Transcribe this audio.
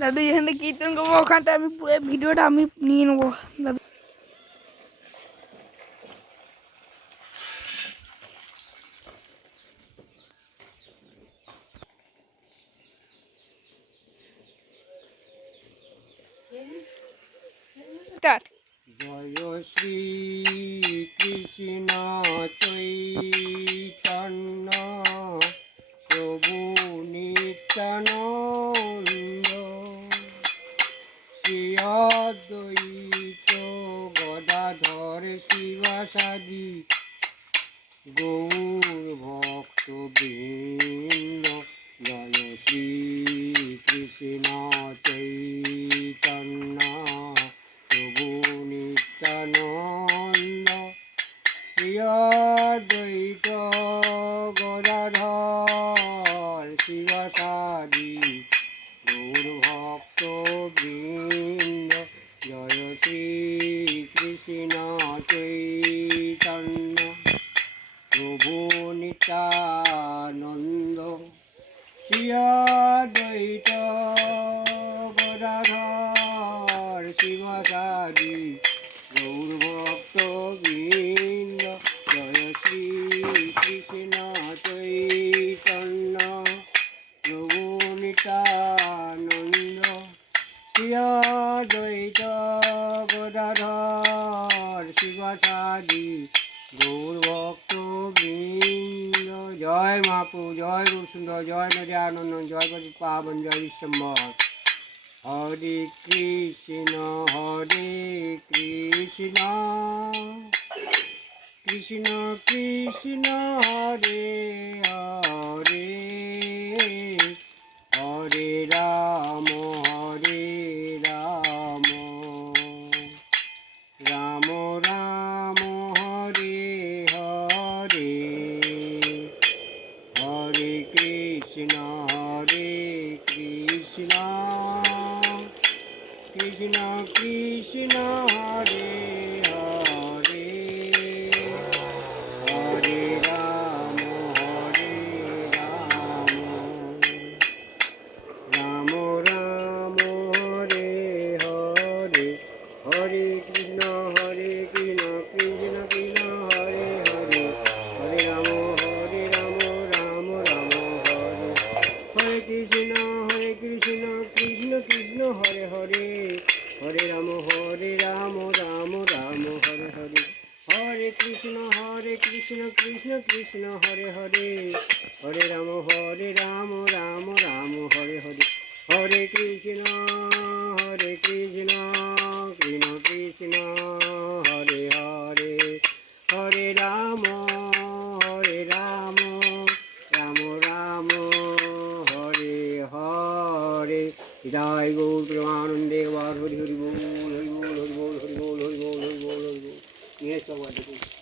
দাদু যেখানে কীর্তন করবো ওখানটা আমি পুরো ভিডিওটা আমি নিয়ে নেবো দাদু। স্টার্ট। জয় শ্রী কৃষ্ণ চৈতন্য প্রভু নিত্যানন্দ শ্রী অদ্বৈত গদাধর শিবাসাদি গৌর ভক্ত বৃন্দ। জয় শ্রী কৃষ্ণ চৈতন্য প্রভু নিত্যানন্দ শ্রী অদ্বৈত গদাধর শিবাসাদি গৌর ভক্ত বৃন্দ। জয় শ্রী কৃষ্ণ চৈতন্য প্রভু নিত্যানন্দ শ্রী অদ্বৈত গদাধর শিবাসাদি গৌর ভক্ত বৃন্দ। জয় শ্রী কৃষ্ণ চৈতন্য প্রভু নিত্যানন্দ শ্রী অদ্বৈত গদাধর শিবাসাদি গৌর ভক্ত বৃন্দ। জয় মহাপ্রভু, জয় গুরু সুন্দর, জয় নদী আনন্দ, জয় পতি পাবন, জয় বিশ্বম্বর। হরে কৃষ্ণ কৃষ্ণ কৃষ্ণ হরে হরে, হরে রাম রাম রাম হরে হরে, হরে কৃষ্ণ কৃষ্ণ কৃষ্ণ হরে হরে, হরে রাম রাম রাম হরে হরে, হরে কৃষ্ণ কৃষ্ণ কৃষ্ণ হরে হরে, হরে রাম রাম রাম হরে, হরে কৃষ্ণ কৃষ্ণ কৃষ্ণ হরে হরে, হরে রাম রাম রাম হরে হরে, হরে কৃষ্ণ কৃষ্ণ কৃষ্ণ হরে হরে, হরে রাম রাম রাম হরে হরে, হরে কৃষ্ণ কৃষ্ণ কৃষ্ণ হরে হরে, হরে রাম রাম রাম হরে হরে। জয় গৌর প্রেমানন্দে হরি হরি বল, হরি বল, হরি বল, হরি বল, হরি বল, হরি বল, হরি বল।